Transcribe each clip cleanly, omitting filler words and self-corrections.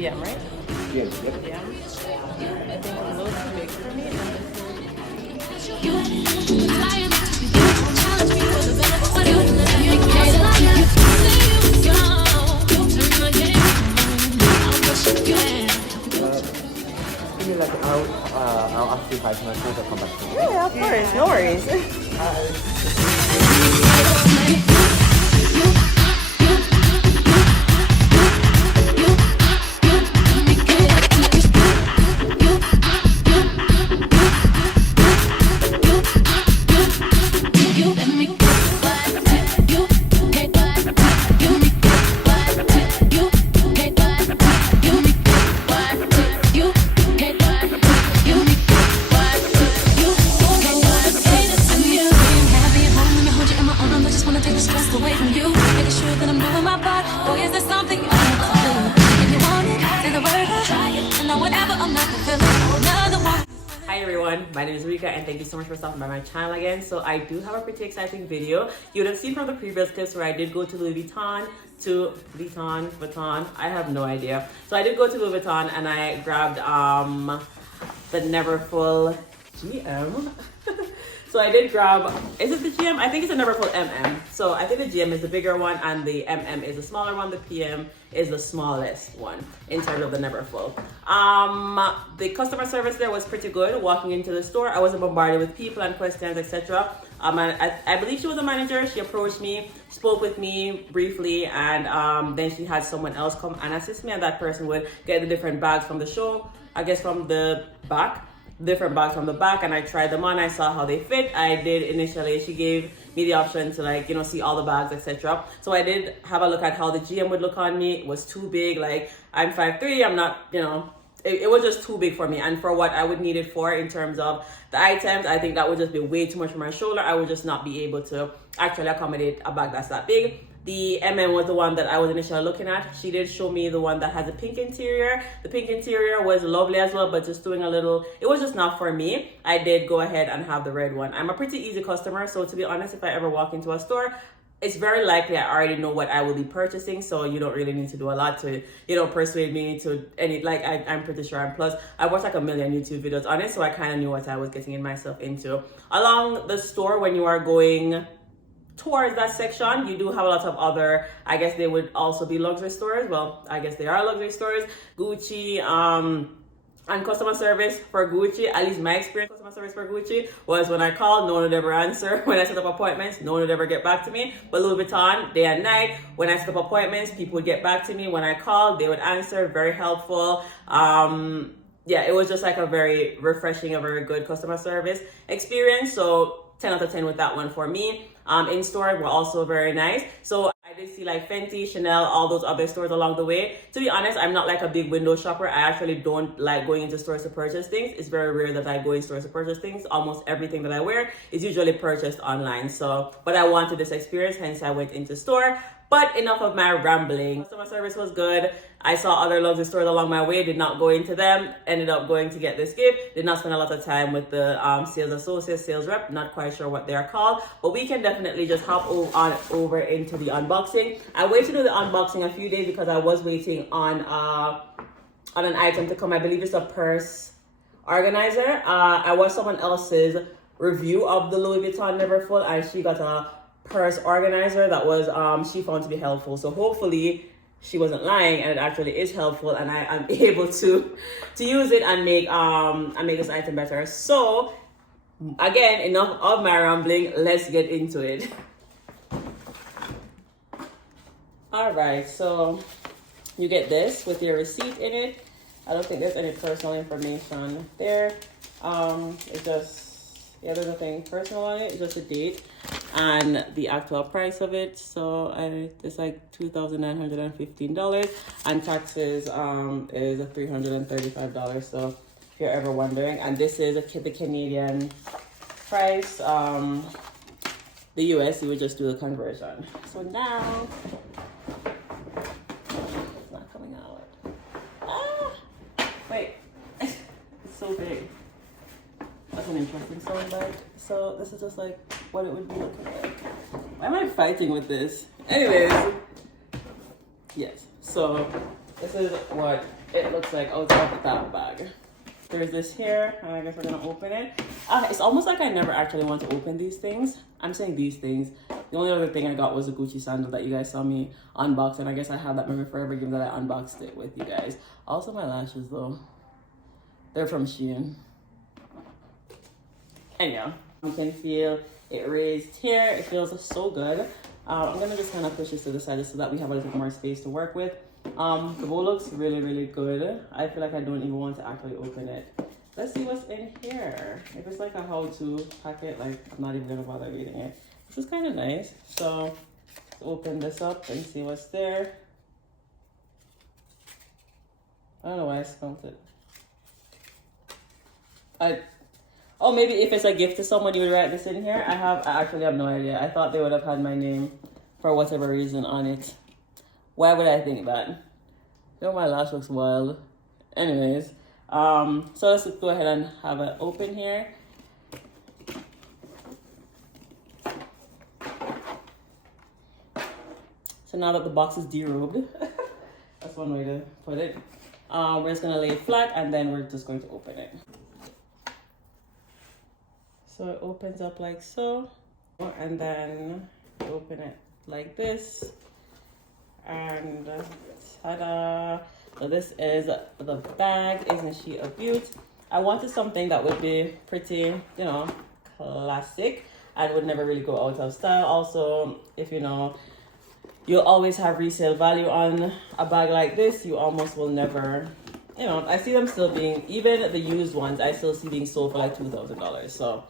GM, right? Yes, yep. Yeah. I think it's a little too big for me. Give me like I'll ask you if I can come back to you. Yeah, of course. No worries. Hi everyone, my name is Rika and thank you so much for stopping by my channel again. So I do have a pretty exciting video. You would have seen from the previous clips where I did go to Vuitton, I have no idea. So I did go to Louis Vuitton and I grabbed the Neverfull GM. So I did grab, is it the GM? I think it's a Neverfull MM. So I think the GM is the bigger one and the MM is the smaller one. The PM is the smallest one in terms of the Neverfull. The customer service there was pretty good. Walking into the store, I wasn't bombarded with people and questions, etc. I believe she was a manager. She approached me, spoke with me briefly, and then she had someone else come and assist me, and that person would get the different bags from the show, I guess from the back. Different bags from the back, and I tried them on. I saw how they fit. I did initially, she gave me the option to, like, you know, see all the bags, etc. So I did have a look at how the GM would look on me. It was too big. Like, I'm 5'3", I'm not, you know, it was just too big for me, and for what I would need it for in terms of the items, I think that would just be way too much for my shoulder. I would just not be able to actually accommodate a bag that's that big. The MM was the one that I was initially looking at. She did show me the one that has a pink interior. The pink interior was lovely as well, but just doing a little, it was just not for me. I did go ahead and have the red one. I'm a pretty easy customer, so to be honest, if I ever walk into a store, it's very likely I already know what I will be purchasing, so you don't really need to do a lot to, you know, persuade me to any, like, I'm pretty sure. And plus, I watched like a million YouTube videos on it, so I kind of knew what I was getting myself into. Along the store, when you are going towards that section, you do have a lot of other, I guess they would also be luxury stores. Well, I guess they are luxury stores. Gucci, and customer service for Gucci, at least my experience, customer service for Gucci was when I called, no one would ever answer. When I set up appointments, no one would ever get back to me. But Louis Vuitton, day and night, when I set up appointments, people would get back to me. When I called, they would answer, very helpful. Yeah, it was just like a very refreshing, a very good customer service experience. So 10 out of 10 with that one for me. In store were also very nice. So I did see like Fenty, Chanel, all those other stores along the way. To be honest, I'm not like a big window shopper. I actually don't like going into stores to purchase things. It's very rare that I go in stores to purchase things. Almost everything that I wear is usually purchased online. So, but I wanted this experience, hence I went into store. But enough of my rambling. Customer service was good. I saw other luxury stores along my way, did not go into them, ended up going to get this gift. Did not spend a lot of time with the sales associate, sales rep, not quite sure what they're called. But we can definitely just hop over into the unboxing. I waited to do the unboxing a few days because I was waiting on an item to come. I believe it's a purse organizer. I watched someone else's review of the Louis Vuitton Neverfull, and she got a purse organizer that was she found to be helpful. So hopefully she wasn't lying and it actually is helpful, and I am able to use it and make this item better. So again, enough of my rambling, let's get into it. All right, so you get this with your receipt in it. I don't think there's any personal information there. It's just, yeah, there's nothing personal on it. It's just a date and the actual price of it. So it's like $2,915, and taxes is $335. So if you're ever wondering, and this is the Canadian price. The US, you would just do the conversion. So now interesting sound bag. So this is just like what it would be looking like. Why am I fighting with this? Anyways, yes. So this is what it looks like outside the top bag. There's this here, and I guess we're gonna open it. It's almost like I never actually want to open these things. I'm saying these things. The only other thing I got was a Gucci sandal that you guys saw me unbox, and I guess I have that memory forever given that I unboxed it with you guys. Also my lashes though. They're from Shein. Anyhow, you can feel it raised here. It feels so good. I'm gonna just kind of push this to the side just so that we have a little more space to work with. The bowl looks really, really good. I feel like I don't even want to actually open it. Let's see what's in here. If it's like a how-to packet, like I'm not even gonna bother reading it. This is kind of nice. So let's open this up and see what's there. I don't know why I smelled it. Oh, maybe if it's a gift to someone, you would write this in here. I actually have no idea. I thought they would have had my name for whatever reason on it. Why would I think that? Oh, my lash looks wild. Anyways, so let's go ahead and have it open here. So now that the box is derobed, that's one way to put it. We're just gonna lay it flat and then we're just going to open it. So it opens up like so, and then you open it like this, and ta-da! So this is the bag. Isn't she a beaut? I wanted something that would be pretty, you know, classic and would never really go out of style. Also, if you know, you'll always have resale value on a bag like this. You almost will never, you know, I see them still being, even the used ones, I still see being sold for like $2,000. So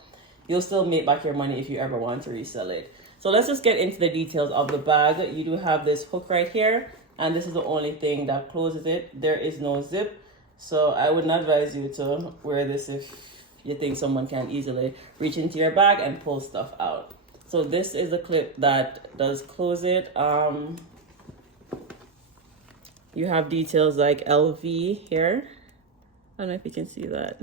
you'll still make back your money if you ever want to resell it. So let's just get into the details of the bag. You do have this hook right here, and this is the only thing that closes it. There is no zip. So I would not advise you to wear this if you think someone can easily reach into your bag and pull stuff out. So this is the clip that does close it. You have details like LV here. I don't know if you can see that.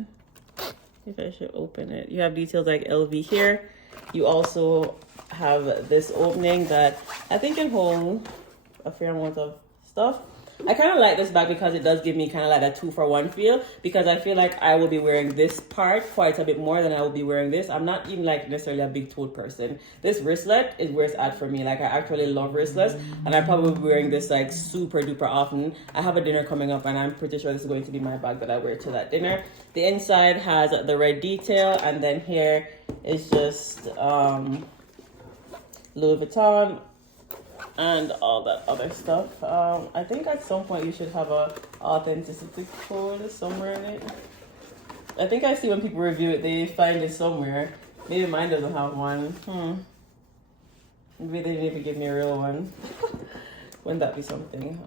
If I should open it. You have details like LV here. You also have this opening that I think can hold a fair amount of stuff. I kind of like this bag because it does give me kind of like a 2-for-1 feel, because I feel like I will be wearing this part quite a bit more than I will be wearing this. I'm not even like necessarily a big toed person. This wristlet is where it's at for me. Like I actually love wristlets, and I'm probably wearing this like super duper often. I have a dinner coming up and I'm pretty sure this is going to be my bag that I wear to that dinner. The inside has the red detail, and then here is just Louis Vuitton and all that other stuff. I think at some point you should have a authenticity code somewhere in it. I think I see when people review it, they find it somewhere. Maybe mine doesn't have one. Maybe they didn't even give me a real one. Wouldn't that be something?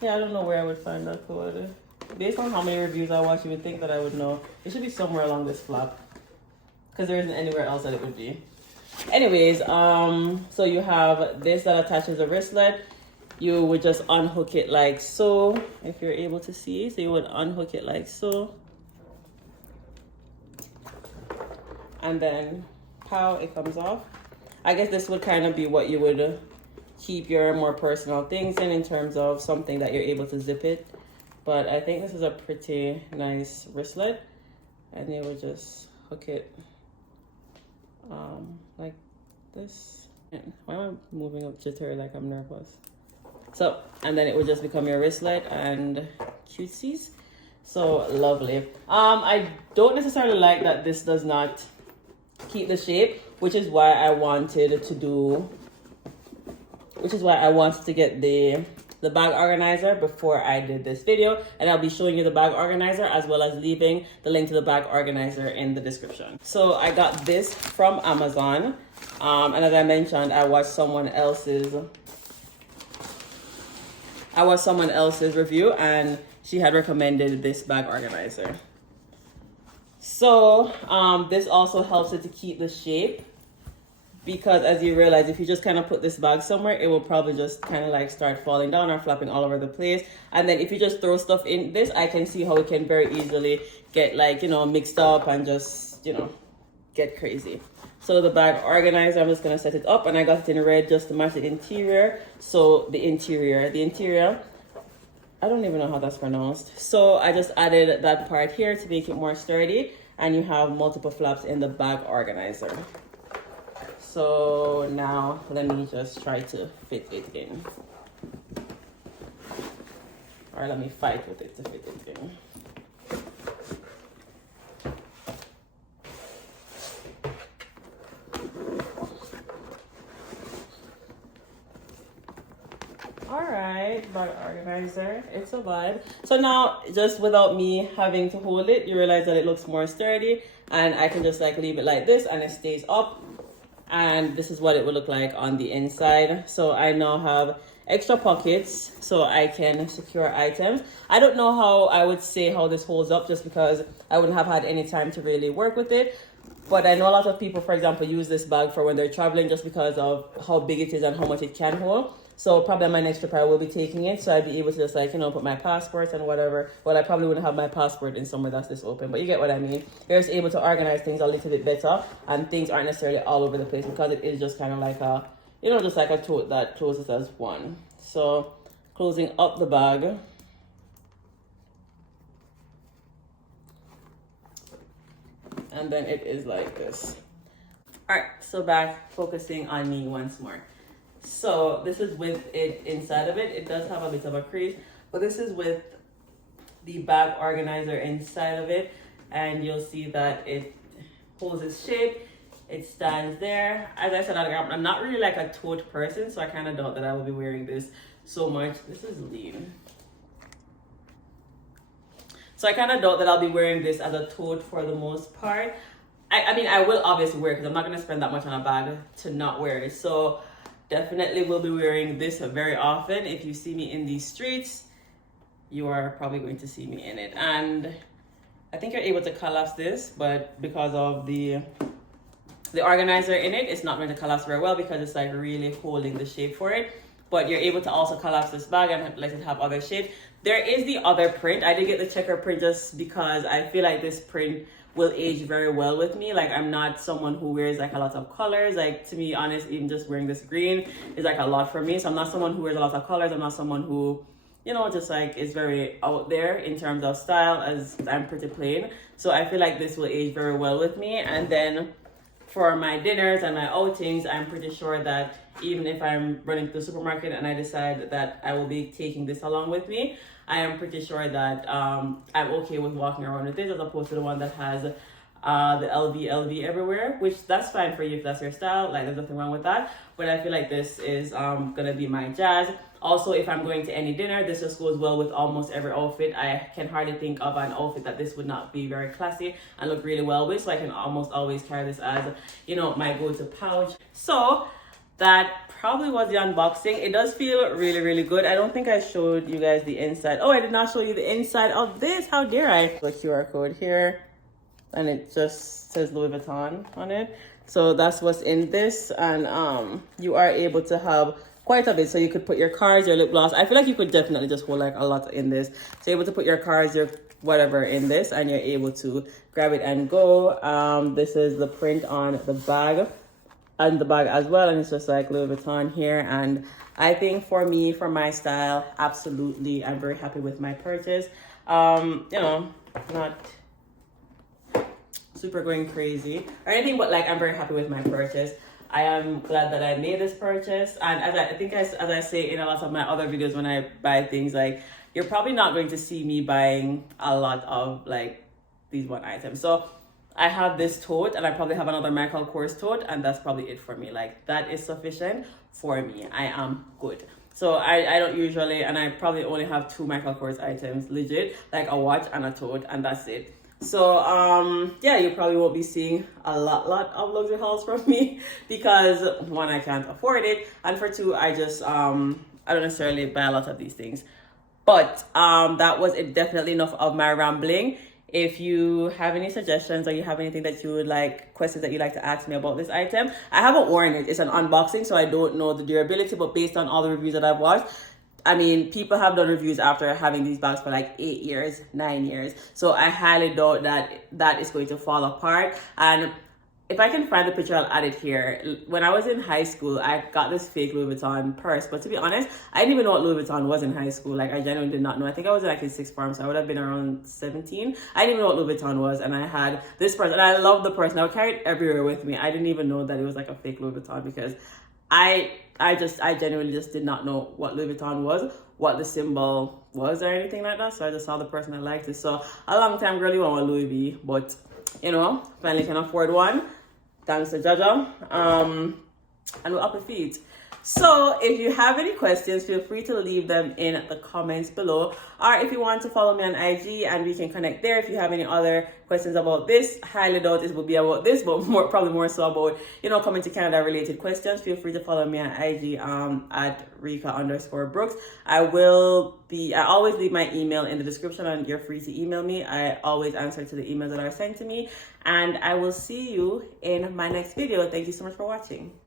Yeah, I don't know where I would find that code. Based on how many reviews I watch, you would think that I would know. It should be somewhere along this flap, because there isn't anywhere else that it would be. Anyways, so you have this that attaches a wristlet. You would just unhook it like so, if you're able to see. So you would unhook it like so, and then pow, it comes off. I guess this would kind of be what you would keep your more personal things in terms of something that you're able to zip it. But I think this is a pretty nice wristlet, and you would just hook it like this. Why am I moving up jittery like I'm nervous? So, and then it would just become your wristlet and cutesies. So lovely. I don't necessarily like that this does not keep the shape, which is why I wanted to get the bag organizer before I did this video, and I'll be showing you the bag organizer as well as leaving the link to the bag organizer in the description. So I got this from Amazon, and as I mentioned, I watched someone else's review, and she had recommended this bag organizer. So this also helps it to keep the shape, because as you realize, if you just kind of put this bag somewhere, it will probably just kind of like start falling down or flapping all over the place. And then if you just throw stuff in this, I can see how it can very easily get like, you know, mixed up and just, you know, get crazy. So the bag organizer, I'm just gonna set it up, and I got it in red just to match the interior. So the interior, I don't even know how that's pronounced. So I just added that part here to make it more sturdy, and you have multiple flaps in the bag organizer. So now let me just try to fit it in. Or let me fight with it to fit it in. Alright, bag organizer, it's a vibe. So now, just without me having to hold it, you realize that it looks more sturdy, and I can just like leave it like this and it stays up. And this is what it would look like on the inside. So I now have extra pockets so I can secure items. I don't know how I would say how this holds up, just because I wouldn't have had any time to really work with it. But I know a lot of people, for example, use this bag for when they're traveling, just because of how big it is and how much it can hold. So probably on my next trip I will be taking it, so I'd be able to just like, you know, put my passport and whatever. Well, I probably wouldn't have my passport in somewhere that's this open, but you get what I mean. You're just able to organize things a little bit better, and things aren't necessarily all over the place, because it is just kind of like a, you know, just like a tote that closes as one. So closing up the bag. And then it is like this. All right, so back focusing on me once more. So this is with it inside of it. It does have a bit of a crease, but this is with the bag organizer inside of it. And you'll see that it holds its shape. It stands there. As I said, I'm not really like a tote person, so I kind of doubt that I will be wearing this so much. This is lean. So I kind of doubt that I'll be wearing this as a tote for the most part. I mean, I will obviously wear it, because I'm not going to spend that much on a bag to not wear it. So definitely will be wearing this very often. If you see me in these streets, you are probably going to see me in it. And I think you're able to collapse this, but because of the organizer in it, it's not going to collapse very well, because it's like really holding the shape for it. But you're able to also collapse this bag and let it have other shapes. There is the other print. I did get the checker print just because I feel like this print will age very well with me. Like, I'm not someone who wears like a lot of colors. Like, to be honest, even just wearing this green is like a lot for me. So I'm not someone who wears a lot of colors. I'm not someone who, you know, just like is very out there in terms of style, as I'm pretty plain. So I feel like this will age very well with me. And then for my dinners and my outings, I'm pretty sure that even if I'm running to the supermarket and I decide that I will be taking this along with me, I am pretty sure that I'm okay with walking around with this, as opposed to the one that has the LV everywhere, which that's fine for you if that's your style. Like, there's nothing wrong with that. But I feel like this is gonna be my jazz. Also, if I'm going to any dinner, this just goes well with almost every outfit. I can hardly think of an outfit that this would not be very classy and look really well with. So I can almost always carry this as, you know, my go-to pouch. So that probably was the unboxing. It does feel really, really good. I don't think I showed you guys the inside. Oh, I did not show you the inside of this. How dare I? The QR code here, and it just says Louis Vuitton on it. So that's what's in this. And you are able to have quite a bit. So you could put your cards, your lip gloss. I feel like you could definitely just hold like a lot in this. So you're able to put your cards, your whatever in this, and you're able to grab it and go. This is the print on the bag and the bag as well, and it's just like Louis Vuitton here. And I think for me, for my style, absolutely, I'm very happy with my purchase. You know, not super going crazy or anything, but like, I'm very happy with my purchase. I am glad that I made this purchase. And as I say in a lot of my other videos, when I buy things, like, you're probably not going to see me buying a lot of like these one items. So I have this tote, and I probably have another Michael Kors tote, and that's probably it for me. Like, that is sufficient for me. I am good. So I don't usually, and I probably only have 2 Michael Kors items, legit, like a watch and a tote, and that's it. So yeah, you probably won't be seeing a lot of luxury hauls from me, because 1, I can't afford it, and for 2, I just I don't necessarily buy a lot of these things. But that was it. Definitely enough of my rambling. If you have any suggestions or you have anything that you would like, questions that you'd like to ask me about this item, I haven't worn it. It's an unboxing, so I don't know the durability, but based on all the reviews that I've watched, I mean, people have done reviews after having these bags for like 8 years, 9 years. So I highly doubt that is going to fall apart. And if I can find the picture, I'll add it here. When I was in high school, I got this fake Louis Vuitton purse. But to be honest, I didn't even know what Louis Vuitton was in high school. Like, I genuinely did not know. I think I was like in sixth form, so I would have been around 17. I didn't even know what Louis Vuitton was. And I had this purse, and I loved the purse. And I would carry it everywhere with me. I didn't even know that it was like a fake Louis Vuitton because I genuinely just did not know what Louis Vuitton was, what the symbol was or anything like that. So I just saw the person I liked it. So a long time girl, you want a Louis V, but you know, finally can afford one. Thanks to Jaja. And we're up with feet. So if you have any questions, feel free to leave them in the comments below. Or if you want to follow me on IG and we can connect there. If you have any other questions about this, highly doubt it will be about this, but probably more so about, you know, coming to Canada related questions. Feel free to follow me on IG at Rika_Brooks. I always leave my email in the description and you're free to email me. I always answer to the emails that are sent to me. And I will see you in my next video. Thank you so much for watching.